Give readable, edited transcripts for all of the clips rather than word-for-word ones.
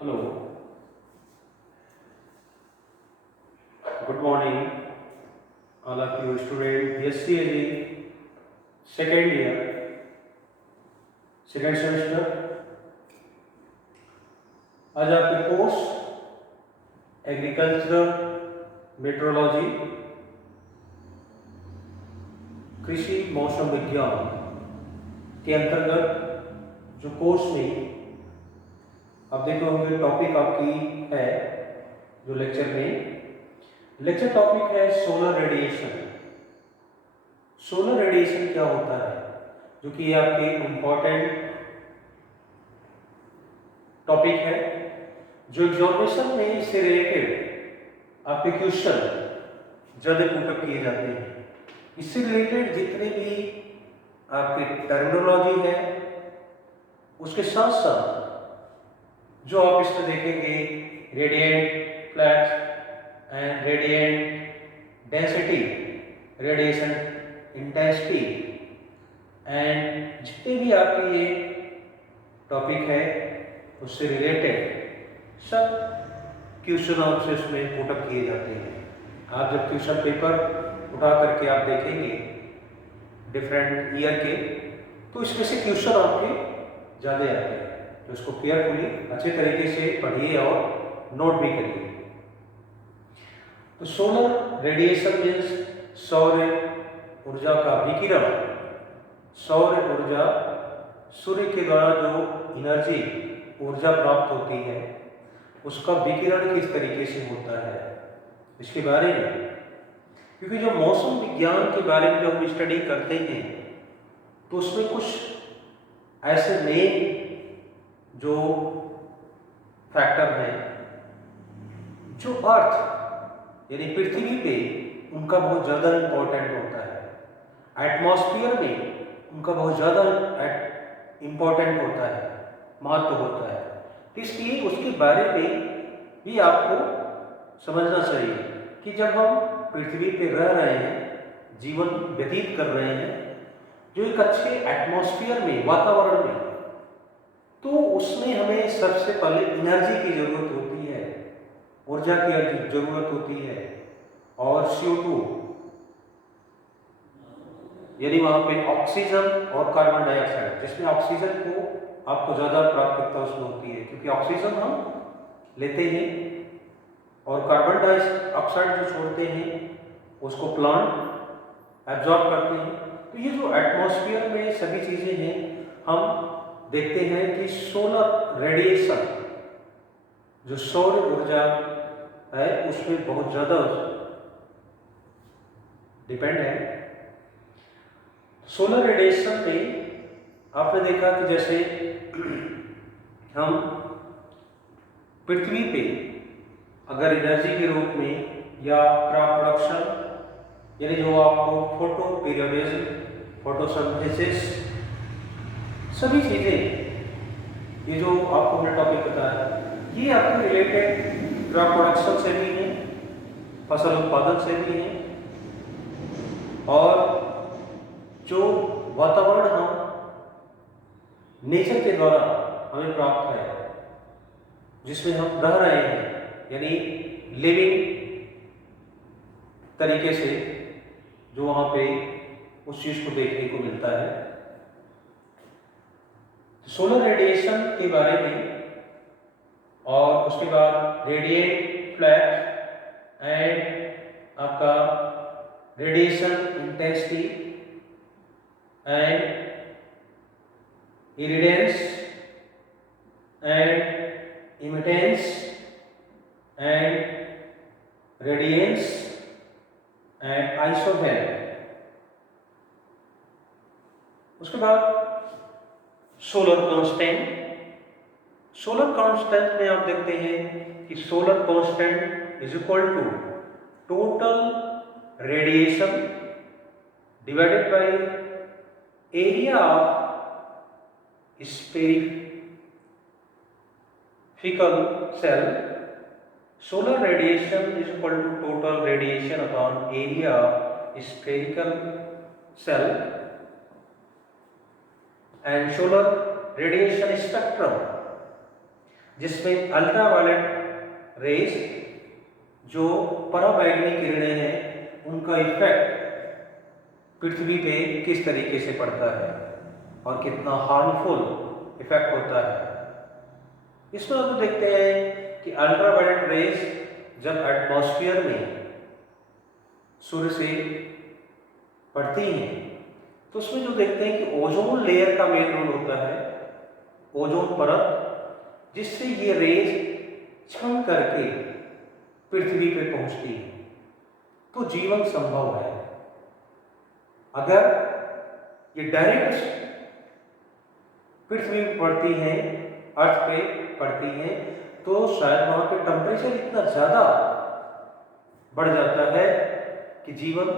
Hello, good morning, all of you students. BSc second year, second semester. आज आपके course agricultural metrology कृषि मौसम विज्ञान के अंतर्गत जो कोर्स में आप देखे होंगे टॉपिक आपकी है जो लेक्चर टॉपिक है सोलर रेडिएशन। सोलर रेडिएशन क्या होता है, जो कि आपके इम्पोर्टेंट टॉपिक है, जो एग्जामिनेशन में इससे रिलेटेड आपके क्वेश्चन जल्द पुटअप किए जाते हैं। इससे रिलेटेड जितने भी आपके टर्मिनोलॉजी है, उसके साथ साथ जो आप इसमें देखेंगे radiant flux and radiant density, radiation intensity and जितने भी आपके ये टॉपिक है उससे रिलेटेड सब क्वेश्चन आपसे उसमें पुटअप किए जाते हैं। आप जब क्वेश्चन पेपर उठा करके आप देखेंगे डिफरेंट ईयर के, तो इसमें से क्वेश्चन आपके ज़्यादा आते हैं, तो इसको केयरफुली अच्छे तरीके से पढ़िए और नोट भी करिए। तो सोलर रेडिएशन मीन्स सौर ऊर्जा का विकिरण। सौर ऊर्जा, सूर्य के द्वारा जो एनर्जी ऊर्जा प्राप्त होती है उसका विकिरण किस तरीके से होता है इसके बारे में, क्योंकि जो मौसम विज्ञान के बारे में जो हम स्टडी करते हैं तो उसमें कुछ ऐसे मेन जो फैक्टर हैं जो अर्थ यानी पृथ्वी पे उनका बहुत ज़्यादा इम्पोर्टेंट होता है, एटमॉस्फेयर में उनका बहुत ज़्यादा इम्पोर्टेंट होता है, महत्व होता है। तो इसलिए उसके बारे में भी आपको समझना चाहिए कि जब हम पृथ्वी पे रह रहे हैं, जीवन व्यतीत कर रहे हैं, जो एक अच्छे एटमॉस्फेयर में, वातावरण में, तो उसमें हमें सबसे पहले एनर्जी की ज़रूरत होती है, ऊर्जा की ज़रूरत होती है, और CO2 यानी वहाँ पे ऑक्सीजन और कार्बन डाइऑक्साइड, जिसमें ऑक्सीजन को आपको ज़्यादा प्राथमिकता उसमें होती है क्योंकि ऑक्सीजन हम लेते हैं और कार्बन डाइऑक्साइड जो छोड़ते हैं उसको प्लांट एब्जॉर्ब करते हैं। तो ये जो एटमॉस्फेयर में सभी चीज़ें हैं, हम देखते हैं कि सोलर रेडिएशन जो सौर ऊर्जा है उसमें बहुत ज़्यादा डिपेंड है। सोलर रेडिएशन में आपने देखा कि जैसे हम पृथ्वी पे अगर एनर्जी के रूप में या क्रॉप प्रोडक्शन यानी जो आपको फोटो पीरियोडिज्म, फोटोसिंथेसिस, सभी चीज़ें ये जो आपको मैंने टॉपिक बताया ये आपके रिलेटेड क्रॉप प्रोडक्शन से भी हैं, फसल उत्पादन से भी हैं, और जो वातावरण हम नेचर के द्वारा हमें प्राप्त है, जिसमें हम रह रहे हैं, यानी लिविंग तरीके से जो वहाँ पे उस चीज़ को देखने को मिलता है। सोलर रेडिएशन के बारे में और उसके बाद रेडिएंट फ्लैक्स एंड आपका radiation intensity and irradiance and emittance and radiance and isohel. उसके बाद सोलर कांस्टेंट। सोलर कांस्टेंट में आप देखते हैं कि solar constant is equal to total radiation divided by area of spherical cell. Solar radiation is equal to total radiation upon area of spherical cell, and solar radiation spectrum जिसमें ultraviolet rays जो पराबैंगनी किरणें हैं उनका इफेक्ट पृथ्वी पे किस तरीके से पड़ता है और कितना हार्मफुल इफेक्ट होता है। इसमें हम देखते हैं कि अल्ट्रावायलेट रेज जब एटमॉस्फेयर में सूर्य से पड़ती हैं तो उसमें जो देखते हैं कि ओजोन लेयर का मेन रोल होता है, ओजोन परत, जिससे ये रेज छन करके पृथ्वी पे पहुंचती है तो जीवन संभव है। अगर ये डायरेक्ट पृथ्वी पे पड़ती हैं, अर्थ पे पड़ती हैं, तो शायद वहां पे टेम्परेचर इतना ज्यादा बढ़ जाता है कि जीवन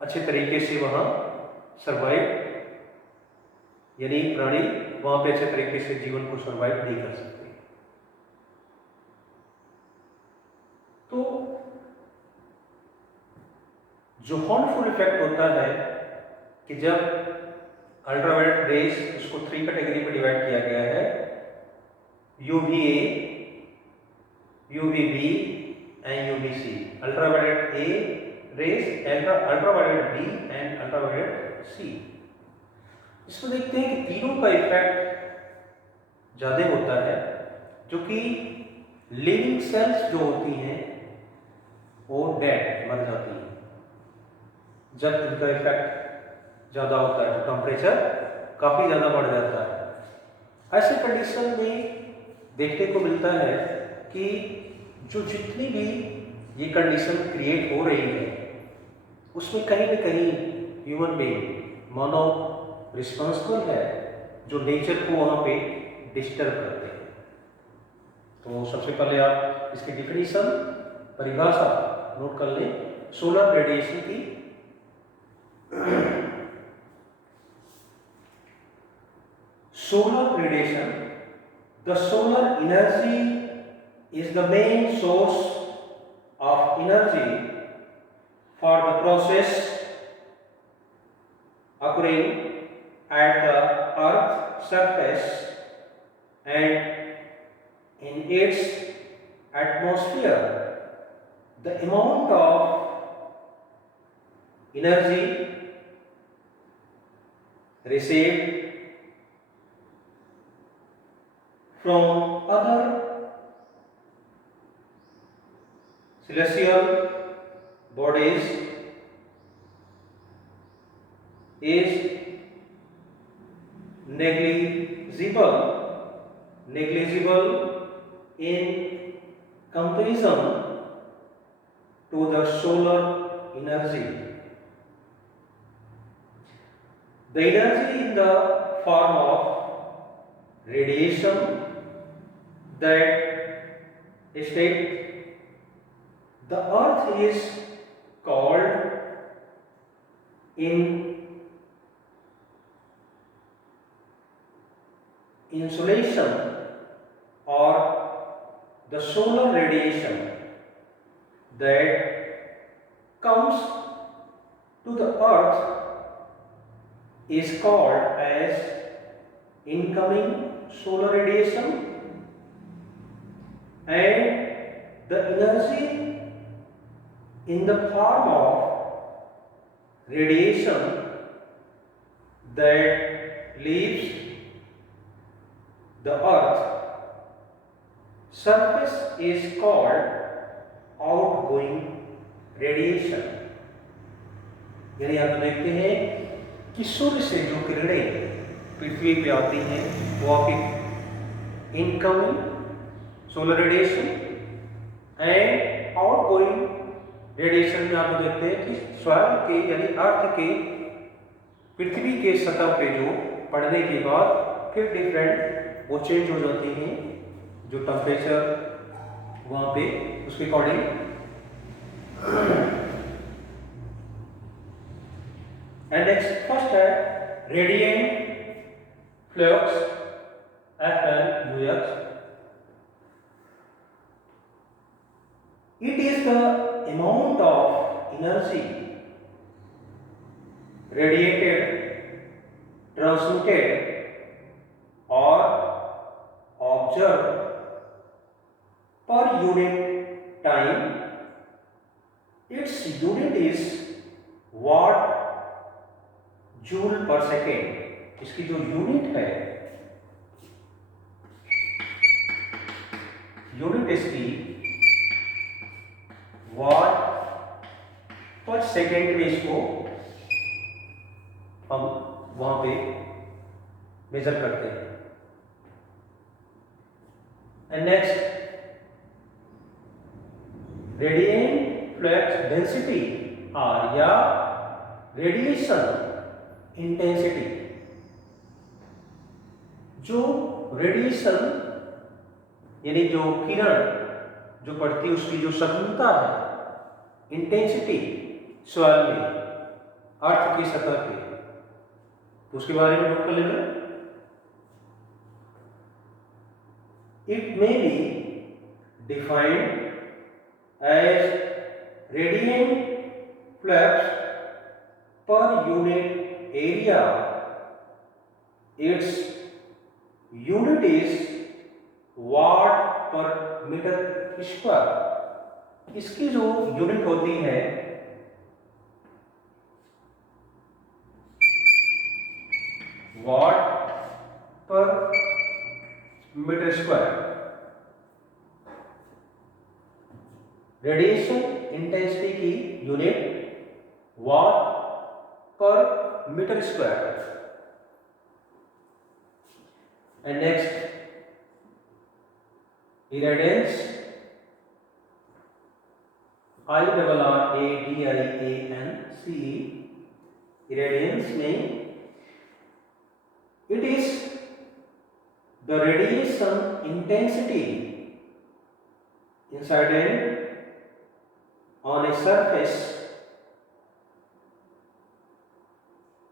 अच्छे तरीके से वहां सरवाइव, यानी प्राणी वहां पे अच्छे तरीके से जीवन को सरवाइव नहीं कर सकते। तो जो हार्मफुल इफेक्ट होता है कि जब अल्ट्रावायलेट रेज, इसको 3 कैटेगरी में डिवाइड किया गया है, UVA, UVB एंड UVC। Ultraviolet A rays, ultraviolet B and ultraviolet C. इसमें देखते हैं कि तीनों का इफेक्ट ज्यादा होता है, जो कि लिविंग सेल्स जो होती हैं वो डेड, मर जाती हैं जब इनका इफेक्ट ज्यादा होता है, तो टेम्परेचर काफी ज्यादा बढ़ जाता है। ऐसे कंडीशन में देखने को मिलता है कि जो जितनी भी ये कंडीशन क्रिएट हो रही है उसमें कहीं न कहीं ह्यूमन बीइंग, मानव रिस्पॉन्सिबल है, जो नेचर को वहां पे डिस्टर्ब करते हैं। तो सबसे पहले आप इसकी डिफिनीशन, परिभाषा नोट कर लें सोलर रेडिएशन की। Solar radiation, the solar energy is the main source of energy for the process occurring at the earth surface and in its atmosphere. The amount of energy received from other celestial bodies is negligible in comparison to the solar energy. The energy in the form of radiation that state the earth is called in insolation, or the solar radiation that comes to the earth is called as incoming solar radiation, and the energy in the form of radiation that leaves the earth surface is called outgoing radiation. यानी आप देखते हैं कि सूर्य से जो किरणें पृथ्वी पे आती हैं वो आपकी incoming solar radiation and outgoing radiation में आप देखते हैं कि स्वयं के यानी अर्थ के पृथ्वी के सतह पे जो पड़ने के बाद फिर डिफरेंट वो चेंज हो जाती हैं, जो टेम्परेचर वहाँ पे उसके अकॉर्डिंग। एंड नेक्स्ट फर्स्ट है radiant flux FLUX. It is the amount of energy radiated, transmitted or observed per unit time, its unit is watt joule पर सेकेंड। इसकी जो यूनिट है, यूनिट इसकी वाट पर सेकेंड में इसको हम वहां पे मेजर करते हैं। And next, radiant flux density R या रेडिएशन इंटेंसिटी। जो रेडिएशन यानी जो किरण जो पड़ती है उसकी जो सघनता है, इंटेंसिटी सवाल में अर्थ की सतह पे, तो उसके बारे में नोट कर लेना। It may be defined as radiant flux per unit area, its unit is watt per metre square. इसकी जो यूनिट होती है watt per metre square. Radiation intensity की unit watt per metre square. And next, irradiance, IRRADIANCE, irradiance में it is the radiation intensity incident on a surface.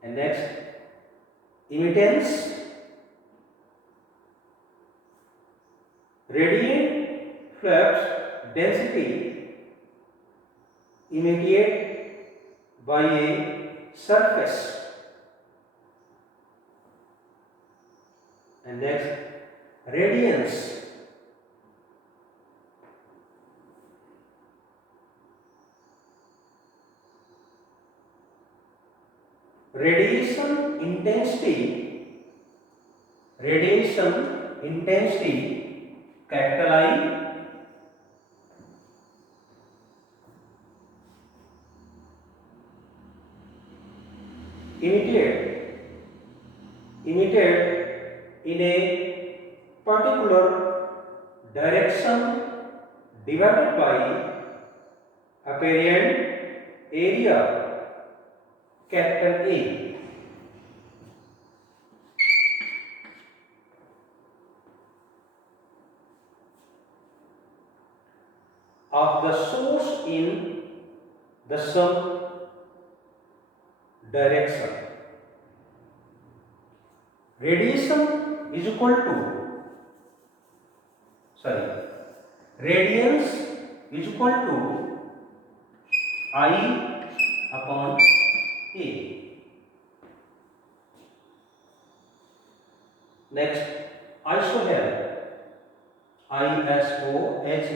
And next, emittance, radiant flux density emitted by a surface. And next, radiance, radiation intensity capital I, emitted in a particular direction divided by apparent area capital A. Of the source in the sun direction. Radiation is equal to, radiance is equal to I upon A. Next, isohel, ISOHEL.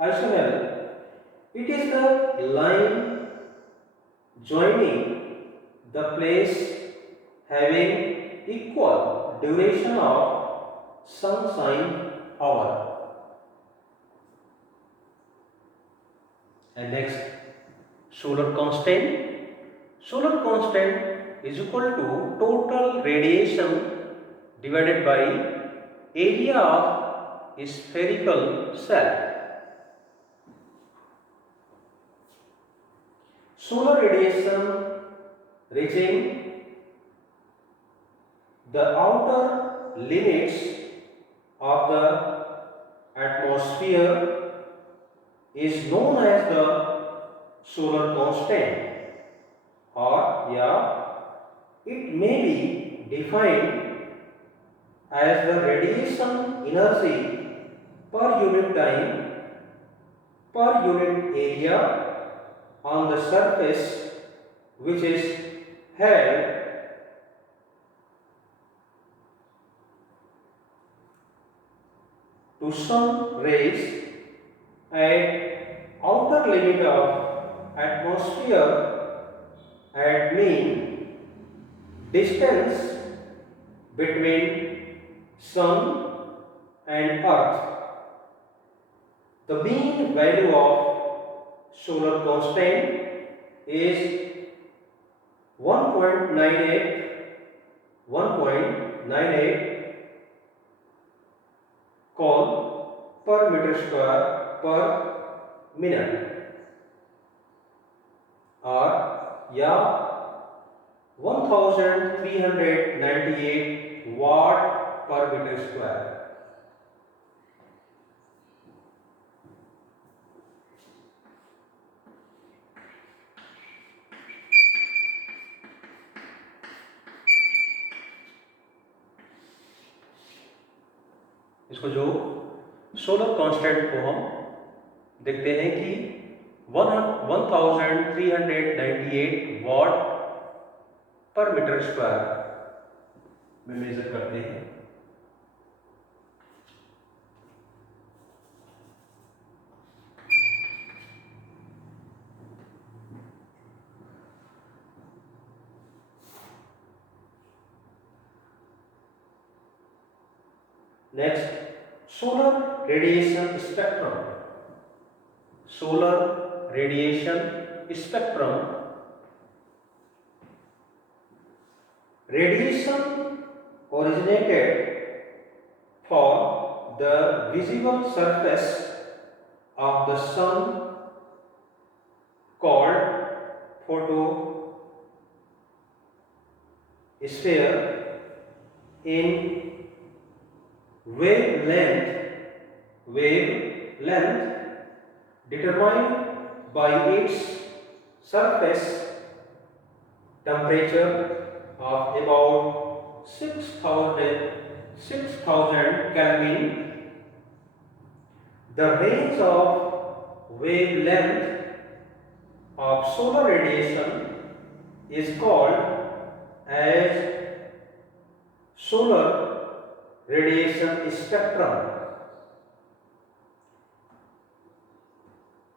Isohel, it is the line joining the place having equal duration of sunshine hour. And next, solar constant. Solar constant is equal to total radiation divided by area of spherical cell. Solar radiation reaching the outer limits of the atmosphere is known as the solar constant, or it may be defined as the radiation energy per unit time per unit area on the surface which is held to sun rays at outer limit of atmosphere at mean distance between sun and earth. The mean value of solar constant is 1.98 col per meter square per minute और या 1398 वाट per metre square. इसको जो solar constant को हम देखते हैं कि 1398 वाट per metre square में मेजर करते हैं। Next, solar radiation spectrum. Solar radiation spectrum, radiation originated from the visible surface of the sun called photosphere in wavelength determined by its surface temperature of about 6000 Kelvin. The range of wavelength of solar radiation is called as solar radiation spectrum.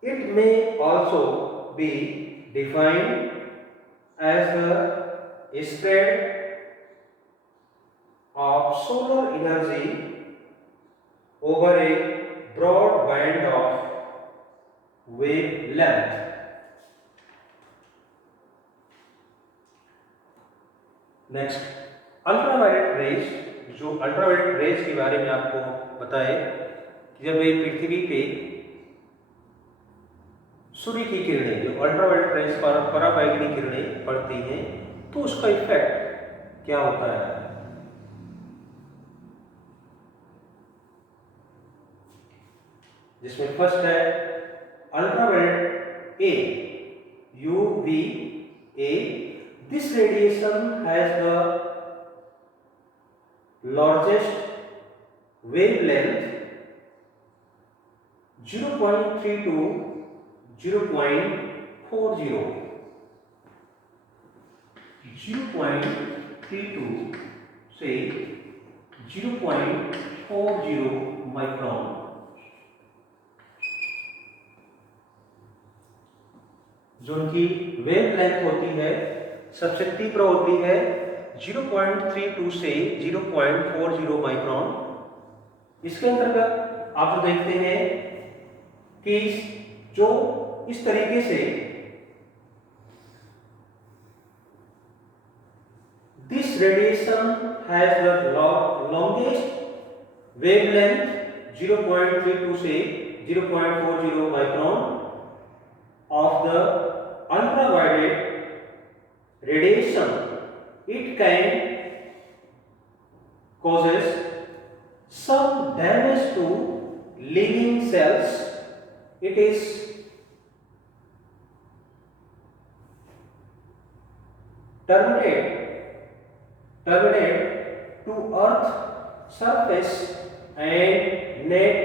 It may also be defined as the spread of solar energy over a broad band of wavelength. Next, ultraviolet rays. जो ultraviolet rays के बारे में आपको बताए कि जब ये पृथ्वी पे सूर्य की किरणें, जो अल्ट्रावायलेट रेज पर पराबैंगनी किरणें पड़ती हैं, तो उसका इफेक्ट क्या होता है। जिसमें फर्स्ट है अल्ट्रावायलेट ए, UVA। This radiation has the largest wavelength 0.3 to 0.40 से 0.40 माइक्रोन। जो उनकी वेवलेंथ होती है सबसे तीव्र होती है 0.32 से 0.40 माइक्रोन। इसके अंतर्गत आप जो देखते हैं कि जो इस तरीके से this radiation has the longest wavelength 0.32 से 0.40 micron of the ultraviolet radiation. It can causes some damage to living cells. It is terminate to earth surface and net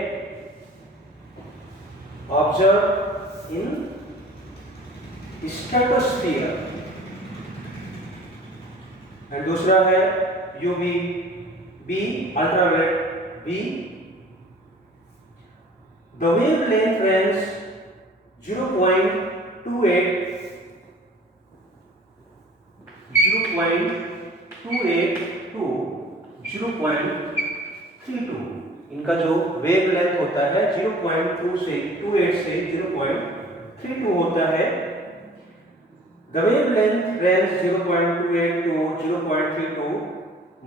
observed in stratosphere. And दूसरा है UVB, ultraviolet B. The wavelength range 0.28 to 0.32, इनका जो वेवलेंथ होता है 0.2 से 28 से 0.32 होता है. The wavelength range 0.28 to 0.32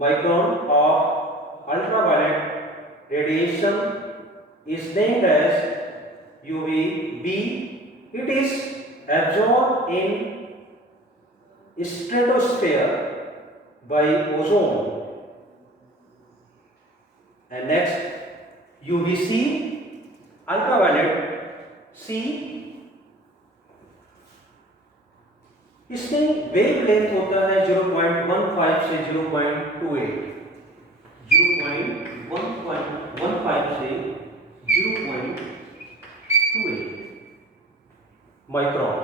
micron of ultraviolet radiation is named as UVB. It is absorbed in stratosphere by ozone. And next, UVC, ultraviolet C. इसमें वेवलेंथ होता है 0.15 से 0.28, 0.15 से 0.28 माइक्रोन.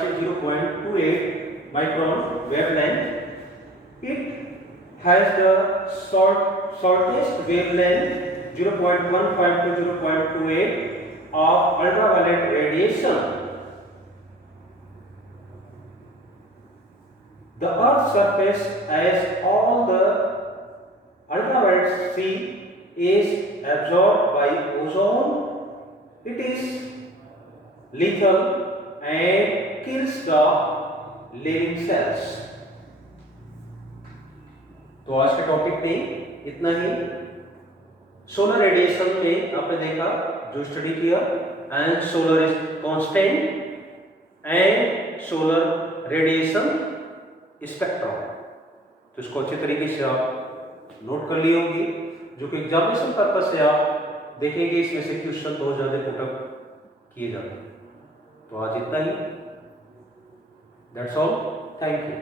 से 0.28 micron wavelength. It has the shortest wavelength 0.15 to 0.28 of ultraviolet radiation. The Earth's surface, as all the ultraviolet C is absorbed by ozone, it is lethal and kills the living cells. तो आज के टॉपिक में इतना ही. सोलर रेडिएशन में आपने देखा जो स्टडी किया, and solar is constant and solar radiation spectrum. तो इसको अच्छे तरीके से आप नोट कर लिए होंगे, जो कि एग्जामिनेशन पर्पज से आप देखेंगे. इसमें से क्वेश्चन बहुत ज्यादा पुटअप किए जाते हैं. तो आज इतना ही. That's all. Thank you.